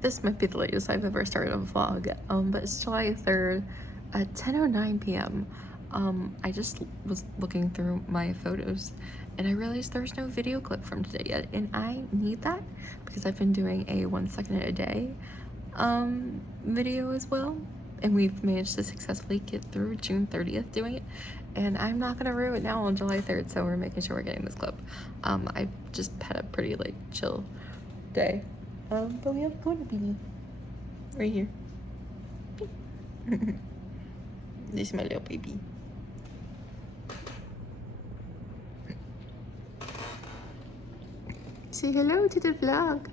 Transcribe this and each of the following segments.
This might be the latest I've ever started a vlog, but it's July 3rd at 10:09 p.m. I just was looking through my photos and I realized there's no video clip from today yet, and I need that because I've been doing a 1 second a day video as well, and we've managed to successfully get through June 30th doing it, and I'm not gonna rue it now on July 3rd, so we're making sure we're getting this clip. I just had a pretty like chill day. But we have a corner beanie right here. This is my little baby. Say hello to the vlog.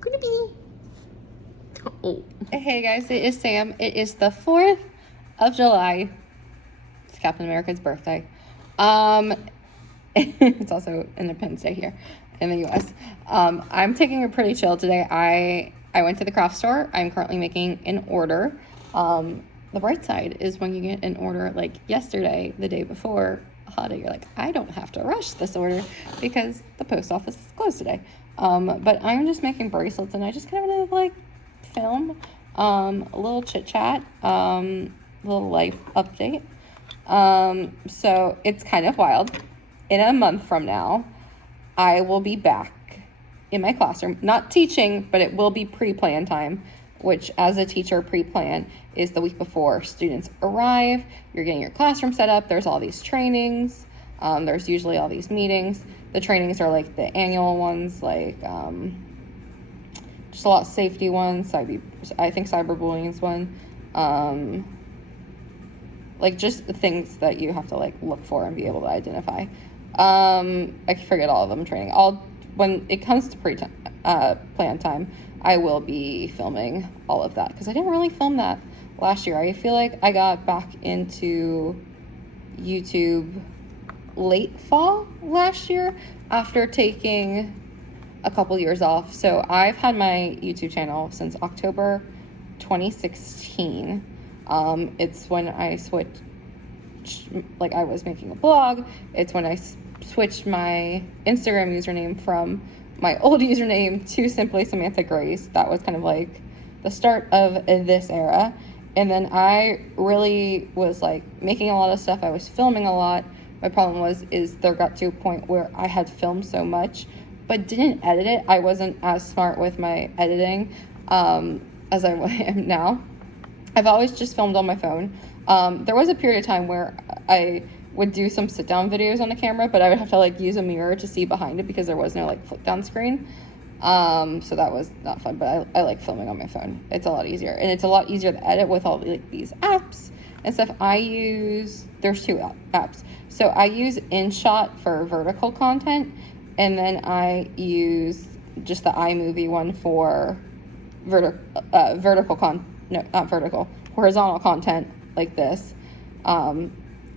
Corner beanie. Oh. Hey guys, it is Sam. It is the 4th of July. It's Captain America's birthday. It's also Independence Day here in the US. I'm taking a pretty chill today. I went to the craft store. I'm currently making an order. The bright side is when you get an order like yesterday, the day before a holiday, you're like, I don't have to rush this order because the post office is closed today. But I'm just making bracelets, and I just kind of want to like film a little chit chat, little life update. So it's kind of wild. In a month from now, I will be back in my classroom, not teaching, but it will be pre-plan time, which as a teacher, pre-plan is the week before students arrive. You're getting your classroom set up. There's all these trainings. There's usually all these meetings. The trainings are like the annual ones, like just a lot of safety ones. I think cyberbullying is one. Like just the things that you have to like look for and be able to identify. I forget all of them training. When it comes to plan time, I will be filming all of that because I didn't really film that last year. I feel like I got back into YouTube late fall last year after taking a couple years off. So I've had my YouTube channel since October 2016. It's when I switched, like I was making a blog. It's when I switched my Instagram username from my old username to simply Samantha Grace. That was kind of like the start of this era. And then I really was like making a lot of stuff. I was filming a lot. My problem is there got to a point where I had filmed so much, but didn't edit it. I wasn't as smart with my editing as I am now. I've always just filmed on my phone. There was a period of time where I would do some sit-down videos on the camera, but I would have to like use a mirror to see behind it because there was no like flip-down screen. So that was not fun, but I like filming on my phone. It's a lot easier, and it's a lot easier to edit with all like these apps and stuff. There's two apps. So I use InShot for vertical content, and then I use just the iMovie one for horizontal content like this.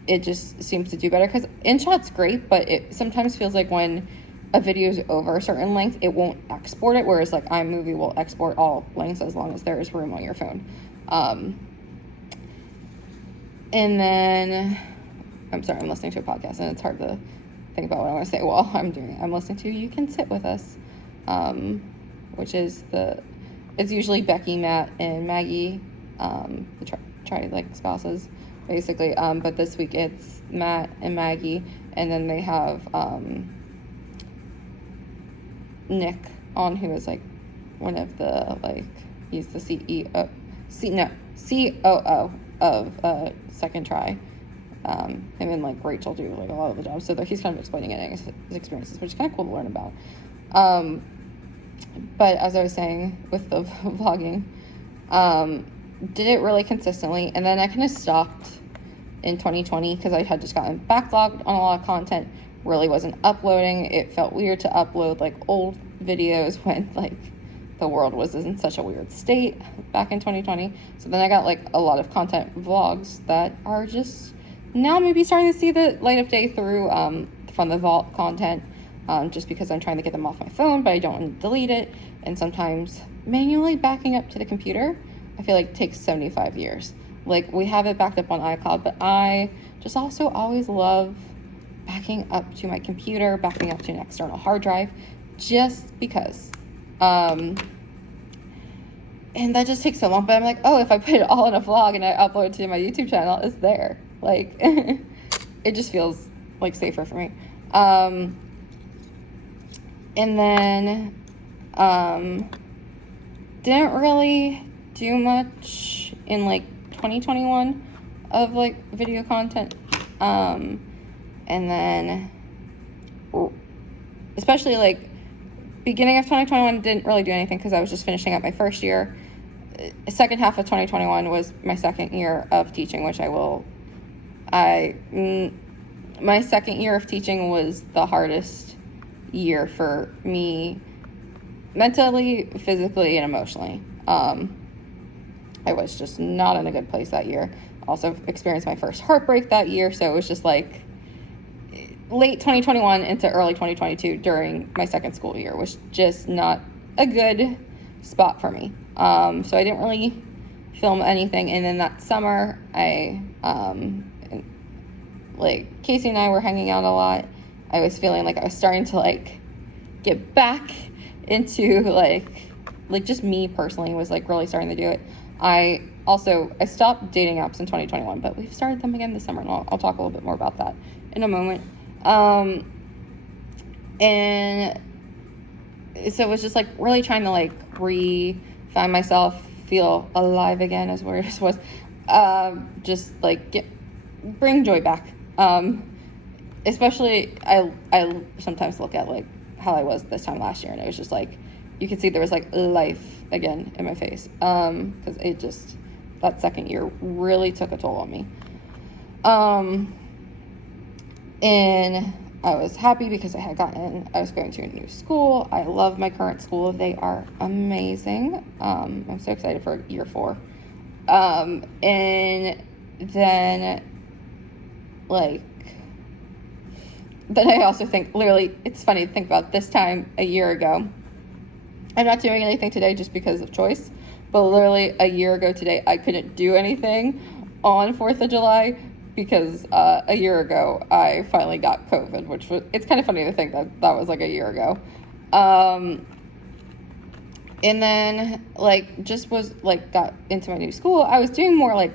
It just seems to do better because InShot's great, but it sometimes feels like when a video is over a certain length, it won't export it, whereas like iMovie will export all lengths as long as there is room on your phone. And then, I'm sorry, I'm listening to a podcast and it's hard to think about what I want to say while I'm listening to You Can Sit With Us, which is it's usually Becky, Matt, and Maggie, the try like spouses, basically. But this week it's Matt and Maggie, and then they have Nick on, who is like one of the like he's the COO of Second Try. Him and like Rachel do like a lot of the jobs, so he's kind of explaining it and his experiences, which is kind of cool to learn about. But as I was saying with the vlogging, did it really consistently, and then I kind of stopped in 2020 because I had just gotten backlogged on a lot of content, really wasn't uploading. It felt weird to upload like old videos when like the world was in such a weird state back in 2020. So then I got like a lot of content vlogs that are just now maybe starting to see the light of day through from the vault content, just because I'm trying to get them off my phone, but I don't want to delete it. And sometimes manually backing up to the computer, I feel like takes 75 years. Like we have it backed up on iCloud, but I just also always love backing up to my computer, backing up to an external hard drive, just because And that just takes so long. But I'm like, oh, if I put it all in a vlog and I upload it to my YouTube channel, it's there. Like, it just feels like safer for me. And then didn't really do much in like 2021 of like video content. And then especially like beginning of 2021 didn't really do anything because I was just finishing up my first year. Second half of 2021 was my second year of teaching, which my second year of teaching was the hardest year for me mentally, physically, and emotionally. I was just not in a good place that year. Also experienced my first heartbreak that year, so it was just like late 2021 into early 2022 during my second school year was just not a good spot for me. So I didn't really film anything. And then that summer, like Casey and I were hanging out a lot. I was feeling like I was starting to like get back into like just me personally was like really starting to do it. I stopped dating apps in 2021, but we've started them again this summer, and I'll talk a little bit more about that in a moment. And so it was just like really trying to like find myself, feel alive again, as where it was, just like bring joy back. Especially I sometimes look at like how I was this time last year, and it was just like you could see there was like life again in my face, because it just, that second year really took a toll on me. And I was happy because I was going to a new school. I love my current school. They are amazing. I'm so excited for year 4. And then I also think, literally, it's funny to think about this time a year ago. I'm not doing anything today just because of choice, but literally a year ago today, I couldn't do anything on 4th of July because a year ago, I finally got COVID, which was, it's kind of funny to think that was like a year ago. And then just was got into my new school. I was doing more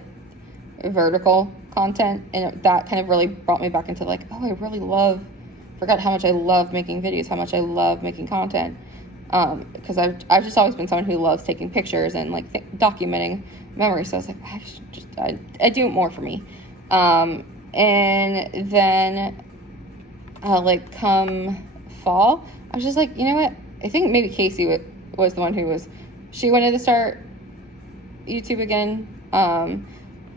vertical content, and that kind of really brought me back into forgot how much I love making videos, how much I love making content. Because I've just always been someone who loves taking pictures and documenting memories. So I was like, I do it more for me. And then come fall, I was just like, you know what? I think maybe Casey was the one she wanted to start YouTube again.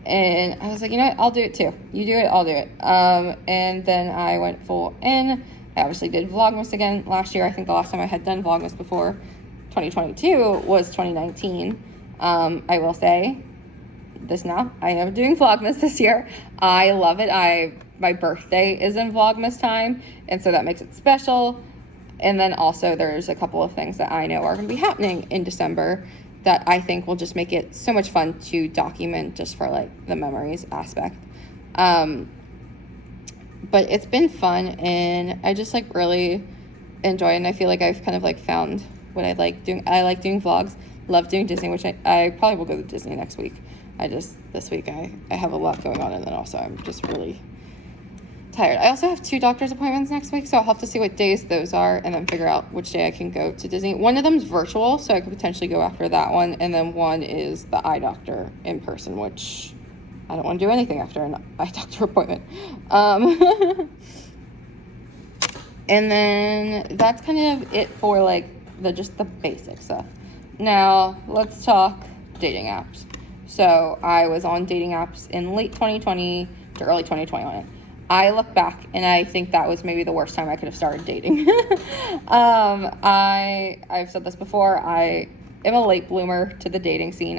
And I was like, you know what? I'll do it too. You do it, I'll do it. And then I went full in. I obviously did Vlogmas again last year. I think the last time I had done Vlogmas before 2022 was 2019. I will say this now. I am doing Vlogmas this year. I love it. My birthday is in Vlogmas time, and so that makes it special. And then also there's a couple of things that I know are going to be happening in December that I think will just make it so much fun to document just for the memories aspect. But it's been fun, and I just really enjoy it, and I feel like I've kind of found what I like doing. I like doing vlogs, love doing Disney, which I probably will go to Disney next week. This week I have a lot going on, and then also I'm just really tired. I also have 2 doctor's appointments next week, so I'll have to see what days those are and then figure out which day I can go to Disney. One of them's virtual, so I could potentially go after that one, and then one is the eye doctor in person, which I don't want to do anything after an eye doctor appointment. And then that's kind of it for just the basic stuff. Now let's talk dating apps. So I was on dating apps in late 2020 to early 2021. I look back and I think that was maybe the worst time I could have started dating. I've said this before. I am a late bloomer to the dating scene.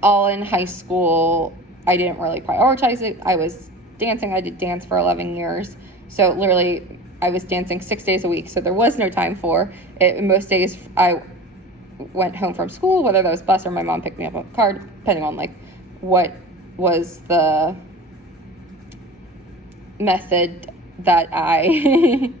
All in high school, I didn't really prioritize it. I was dancing. I did dance for 11 years. So literally, I was dancing 6 days a week. So there was no time for it. Most days, I went home from school, whether that was bus or my mom picked me up a car, depending on what was the method that I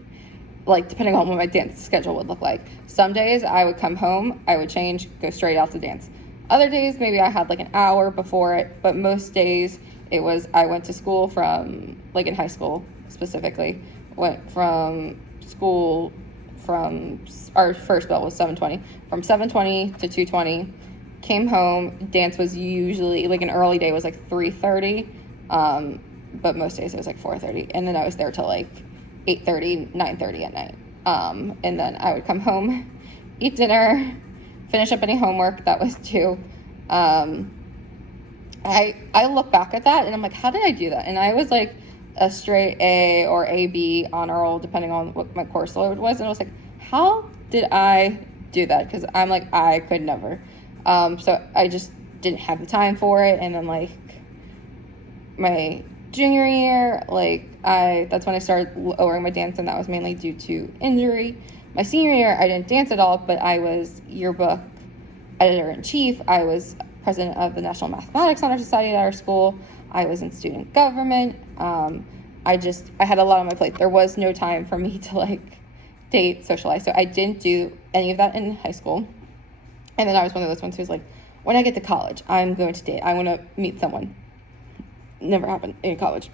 like depending on what my dance schedule would look like. Some days I would come home, I would change, go straight out to dance. Other days maybe I had like an hour before it, but most days it was I went to school from, like in high school specifically, went from school from, our first bell was 7:20, from 7:20 to 2:20, came home. Dance was usually, like an early day was like 3:30, but most days it was like 4:30, and then I was there till like 8:30, 9:30 at night. And then I would come home, eat dinner, finish up any homework that was due. I look back at that and I'm like, how did I do that? And I was like a straight A or AB honor roll, depending on what my course load was. And I was like, how did I do that? Because I'm like, I could never. So I just didn't have the time for it. And then like my junior year, that's when I started lowering my dance, and that was mainly due to injury. My senior year, I didn't dance at all, but I was yearbook editor-in-chief. I was president of the National Mathematics Honor Society at our school. I was in student government. I had a lot on my plate. There was no time for me to like date, socialize. So I didn't do any of that in high school. And then I was one of those ones who's like, when I get to college, I'm going to date. I want to meet someone. Never happened in college.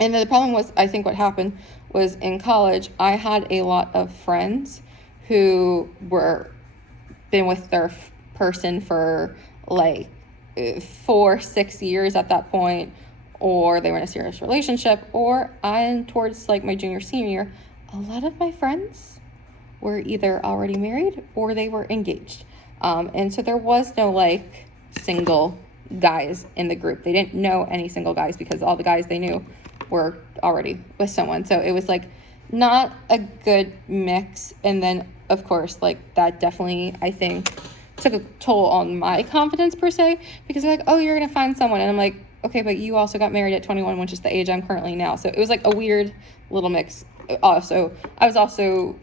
And the problem was, I think what happened was in college, I had a lot of friends who were been with their person for like 4-6 years at that point, or they were in a serious relationship, or I'm towards like my junior, senior year, a lot of my friends were either already married or they were engaged. And so there was no like single guys in the group. They didn't know any single guys because all the guys they knew were already with someone. So it was like not a good mix. And then of course, like that definitely, I think, took a toll on my confidence per se, because they're like, oh, you're going to find someone. And I'm like, okay, but you also got married at 21, which is the age I'm currently now. So it was like a weird little mix. Also, I was also,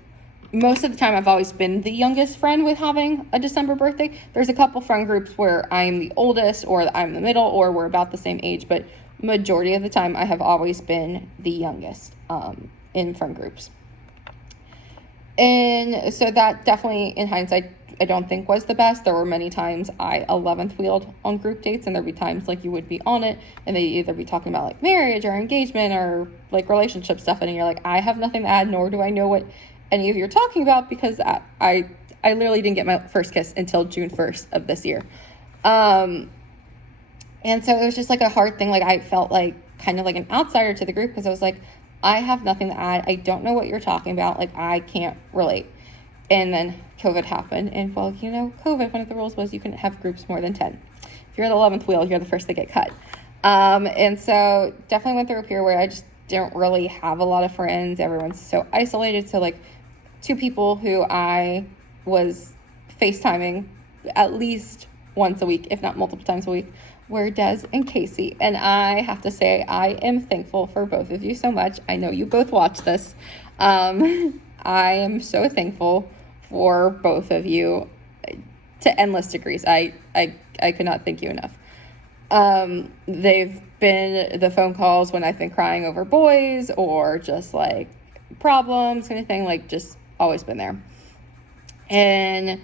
most of the time I've always been the youngest friend with having a December birthday. There's a couple friend groups where I'm the oldest, or I'm the middle, or we're about the same age, but majority of the time I have always been the youngest in friend groups. And so that definitely, in hindsight, I don't think was the best. There were many times I 11th wheeled on group dates, and there'd be times like you would be on it and they'd either be talking about like marriage or engagement or like relationship stuff, and you're like, I have nothing to add, nor do I know what any of you are talking about, because I literally didn't get my first kiss until June 1st of this year. And so it was just like a hard thing. Like I felt like kind of like an outsider to the group, because I was like, I have nothing to add. I don't know what you're talking about. Like I can't relate. And then COVID happened, and well, COVID, one of the rules was you couldn't have groups more than 10. If you're the 11th wheel, you're the first to get cut. And so definitely went through a period where I just didn't really have a lot of friends. Everyone's so isolated. So like 2 people who I was FaceTiming at least once a week, if not multiple times a week, were Des and Casey. And I have to say, I am thankful for both of you so much. I know you both watch this. I am so thankful for both of you to endless degrees. I could not thank you enough. They've been the phone calls when I've been crying over boys or just like problems, kind of thing, like just always been there. And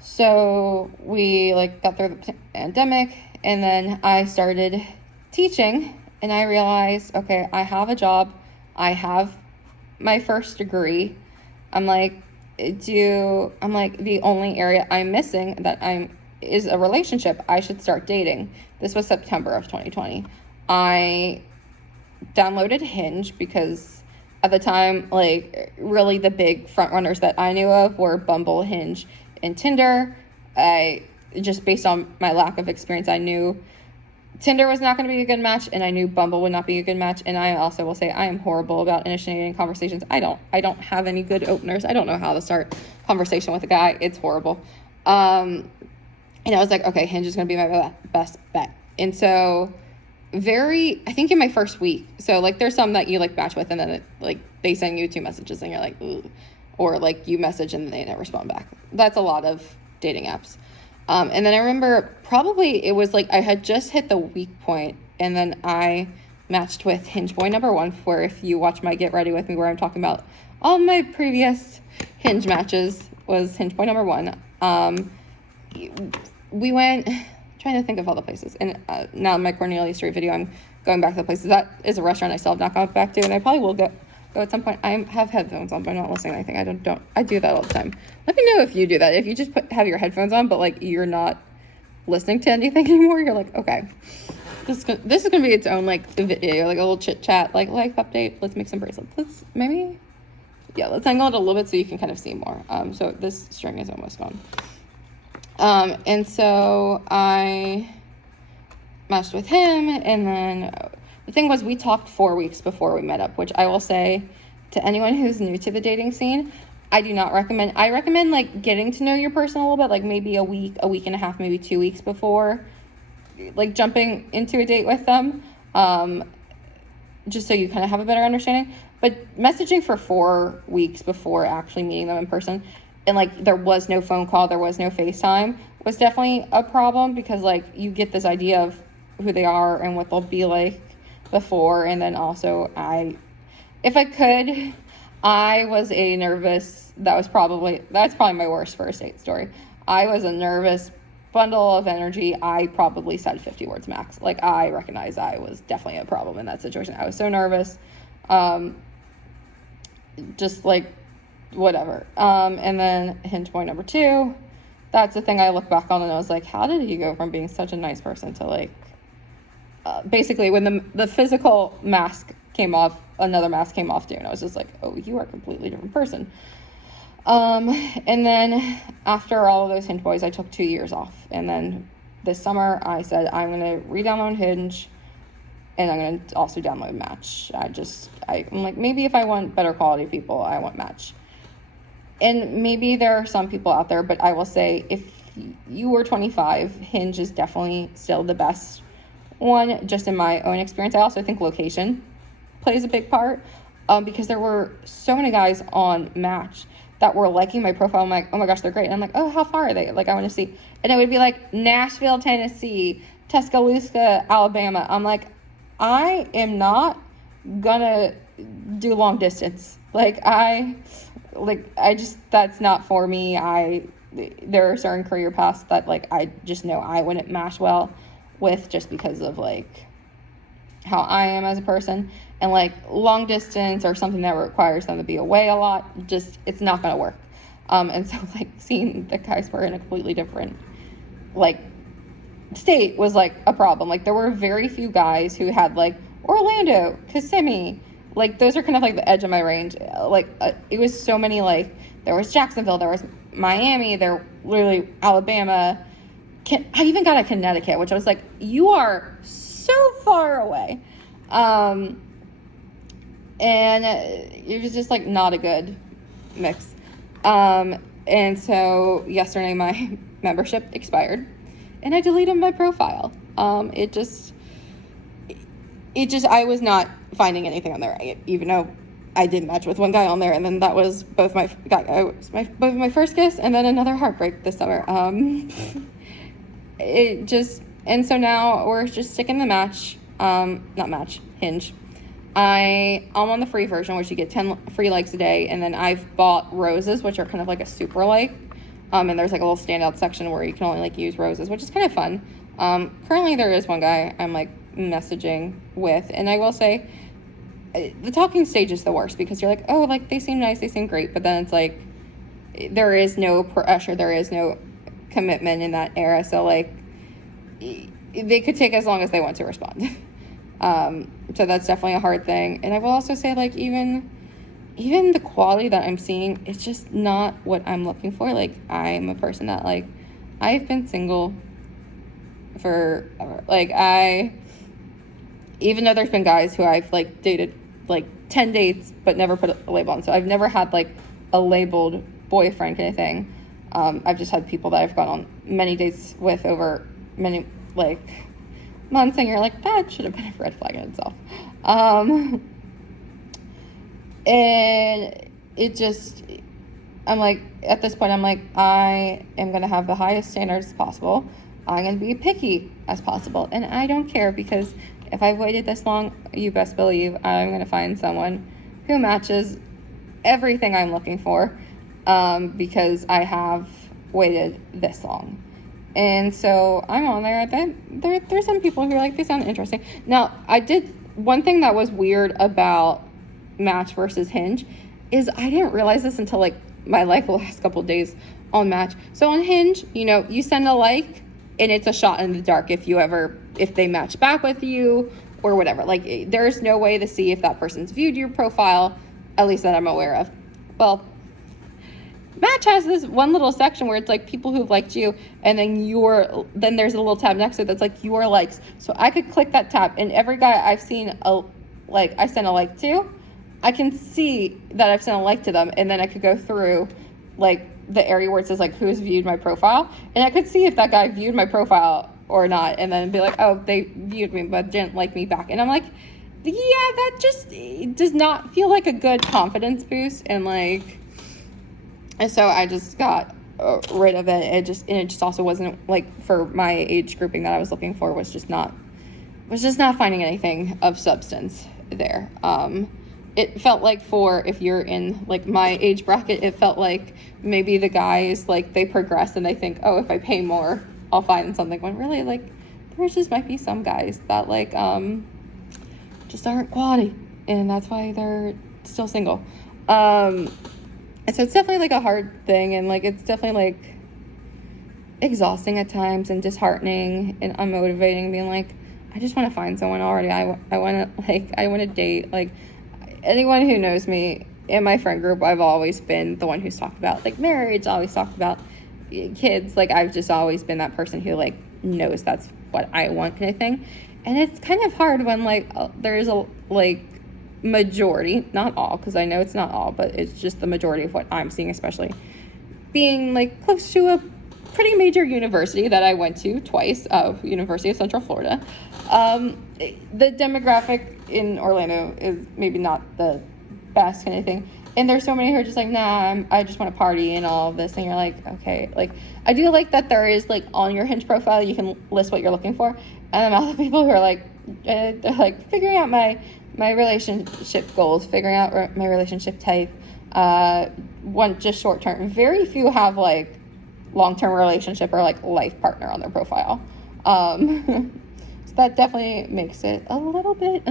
so we like got through the pandemic, and then I started teaching, and I realized, okay, I have a job. I have my first degree. I'm like, the only area I'm missing is a relationship. I should start dating. This was September of 2020. I downloaded Hinge because at the time, like really the big front runners that I knew of were Bumble, Hinge, and Tinder. I just, based on my lack of experience, I knew Tinder was not going to be a good match, and I knew Bumble would not be a good match. And I also will say I am horrible about initiating conversations. I don't have any good openers. I don't know how to start conversation with a guy. It's horrible. And I was like, okay, Hinge is going to be my best bet. And so I think in my first week, so like there's some that you like match with, and then they send you 2 messages and you're like, ooh, or like you message and they never respond back. That's a lot of dating apps. And then I remember probably it was like I had just hit the weak point, and then I matched with Hinge Boy number 1, where if you watch my Get Ready With Me, where I'm talking about all my previous Hinge matches, was Hinge Boy number 1. We went, trying to think of all the places, and now in my Cornelia Street video, I'm going back to the places. That is a restaurant I still have not gone back to, and I probably will go at some point. I have headphones on, but I'm not listening to anything. I do that all the time. Let me know if you do that. If you just have your headphones on, but like you're not listening to anything anymore, you're like, okay, this is gonna be its own like video, like a little chit chat, like life update. Let's make some bracelets. Let's angle it a little bit so you can kind of see more. So this string is almost gone. And so I matched with him, and then the thing was, we talked 4 weeks before we met up, which I will say to anyone who's new to the dating scene, I do not recommend. I recommend like getting to know your person a little bit, like maybe a week and a half, maybe 2 weeks before like jumping into a date with them, just so you kind of have a better understanding. But messaging for 4 weeks before actually meeting them in person, and like there was no phone call, there was no FaceTime, was definitely a problem, because like you get this idea of who they are and what they'll be like before. And then also I was a nervous, that's probably my worst first date story. I was a nervous bundle of energy. I probably said 50 words max. Like, I recognize I was definitely a problem in that situation. I was so nervous. Just like whatever. And then Hinge Boy number 2, that's the thing I look back on and I was like, how did he go from being such a nice person to like, basically when the physical mask came off, another mask came off too, and I was just like, oh, you are a completely different person. And then after all of those Hinge Boys, I took 2 years off, and then this summer I said I'm gonna re-download Hinge, and I'm gonna also download Match. I'm like, maybe if I want better quality people, I want Match. And maybe there are some people out there, but I will say, if you were 25, Hinge is definitely still the best one, just in my own experience. I also think location plays a big part, because there were so many guys on Match that were liking my profile. I'm like, oh my gosh, they're great. And I'm like, oh, how far are they? Like, I want to see. And it would be like Nashville, Tennessee, Tuscaloosa, Alabama. I'm like, I am not gonna do long distance. That's not for me. There are certain career paths that like I just know I wouldn't mash well with, just because of like how I am as a person. And like long distance or something that requires them to be away a lot, just, it's not gonna work. And so like seeing the guys were in a completely different like state was like a problem. Like there were very few guys who had like Orlando, Kissimmee, like those are kind of like the edge of my range. It was so many, like there was Jacksonville, there was Miami, there literally Alabama. I even got a Connecticut, which I was like, you are so far away. And it was just like not a good mix. And so yesterday my membership expired and I deleted my profile. I was not finding anything on there, even though I did match with one guy on there, and then that was both my first kiss and then another heartbreak this summer. And so now we're just sticking the Match, not Match, Hinge. I'm on the free version, which you get 10 free likes a day, and then I've bought roses, which are kind of like a super like, and there's like a little standout section where you can only like use roses, which is kind of fun. Currently there is one guy I'm like messaging with, and I will say the talking stage is the worst, because you're like, oh, like they seem nice, they seem great, but then it's like there is no pressure, there is no commitment in that era, so like they could take as long as they want to respond. So that's definitely a hard thing. And I will also say, like, even the quality that I'm seeing, it's just not what I'm looking for. Like, I'm a person that, like, I've been single forever. Like, even though there's been guys who I've, like, dated, like, 10 dates, but never put a label on. So I've never had, like, a labeled boyfriend kind of thing. I've just had people that I've gone on many dates with over many, like, months, and you're like, that should have been a red flag in itself. And it just, I'm like, at this point, I'm like, I am going to have the highest standards possible. I'm going to be picky as possible. And I don't care, because if I've waited this long, you best believe I'm going to find someone who matches everything I'm looking for, because I have waited this long. And so I'm on there. There's some people who are like, they sound interesting. Now, one thing that was weird about Match versus Hinge is I didn't realize this until like my last couple of days on Match. So on Hinge, you send a like and it's a shot in the dark if they match back with you or whatever. Like, there's no way to see if that person's viewed your profile, at least that I'm aware of. Well, Match has this one little section where it's like people who've liked you, and then there's a little tab next to it that's like your likes. So I could click that tab, and every guy I've seen I sent a like to, I can see that I've sent a like to them, and then I could go through like the area where it says like who's viewed my profile, and I could see if that guy viewed my profile or not, and then be like, oh, they viewed me but didn't like me back. And I'm like, yeah, that just does not feel like a good confidence boost. And so I just got rid of it. It just also wasn't like, for my age grouping that I was looking for, was just not finding anything of substance there. It felt like, for if you're in like my age bracket, it felt like maybe the guys, like, they progress and they think, oh, if I pay more, I'll find something. When really, like, there just might be some guys that like just aren't quality, and that's why they're still single. And so it's definitely like a hard thing, and like it's definitely like exhausting at times and disheartening and unmotivating, being like, I just want to find someone already. I want to date. Like, anyone who knows me in my friend group, I've always been the one who's talked about like marriage, always talked about kids. Like, I've just always been that person who like knows that's what I want, kind of thing. And it's kind of hard when like there's a like majority, not all, because I know it's not all, but it's just the majority of what I'm seeing, especially being like close to a pretty major university that I went to twice, University of Central Florida. The demographic in Orlando is maybe not the best, kind of thing. And there's so many who are just like, nah, I just want to party and all of this. And you're like, okay. Like, I do like that there is, like, on your Hinge profile, you can list what you're looking for. And then all the people who are like, they're like figuring out my relationship goals, figuring out my relationship type, one just short term. Very few have like long-term relationship or like life partner on their profile. So that definitely makes it a little bit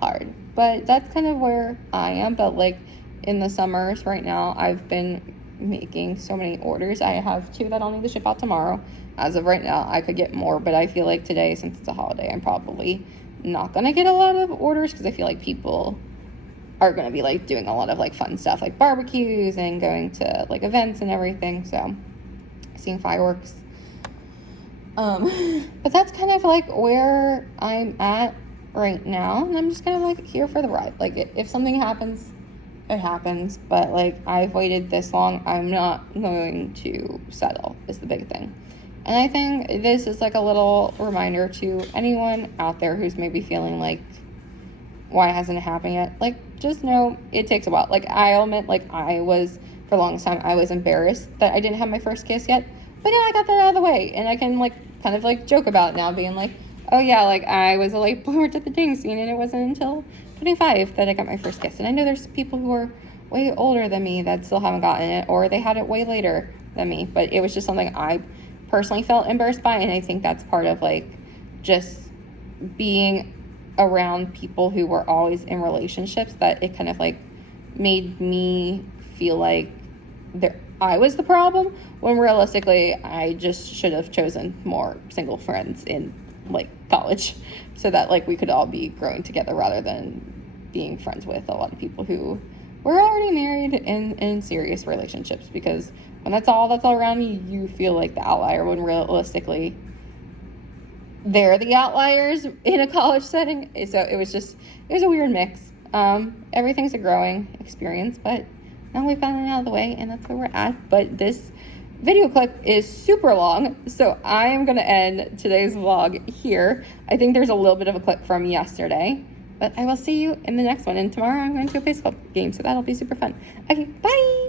hard, but that's kind of where I am. But like in the summers right now, I've been making so many orders. I have 2 that I'll need to ship out tomorrow. As of right now, I could get more, but I feel like today, since it's a holiday, I'm probably not gonna get a lot of orders, because I feel like people are gonna be like doing a lot of like fun stuff like barbecues and going to like events and everything, so seeing fireworks. But that's kind of like where I'm at right now, and I'm just kind of like here for the ride. Like, if something happens, it happens, but like I've waited this long, I'm not going to settle, is the big thing. And I think this is like a little reminder to anyone out there who's maybe feeling like, why hasn't it happened yet? Like, just know it takes a while. Like, I'll admit, like, for the longest time, I was embarrassed that I didn't have my first kiss yet. But now I got that out of the way, and I can like kind of like joke about it now, being like, oh yeah, like I was a late bloomer to the dating scene, and it wasn't until 25 that I got my first kiss. And I know there's people who are way older than me that still haven't gotten it, or they had it way later than me. But it was just something I personally felt embarrassed by, and I think that's part of like just being around people who were always in relationships, that it kind of like made me feel like I was the problem, when realistically I just should have chosen more single friends in like college, so that like we could all be growing together, rather than being friends with a lot of people who were already married in serious relationships. Because when that's all around you, you feel like the outlier, when realistically they're the outliers in a college setting. So it was a weird mix. Everything's a growing experience, but now we've gotten it out of the way, and that's where we're at. But this video clip is super long, so I am going to end today's vlog here. I think there's a little bit of a clip from yesterday, but I will see you in the next one. And tomorrow I'm going to a baseball game, so that'll be super fun. Okay, bye!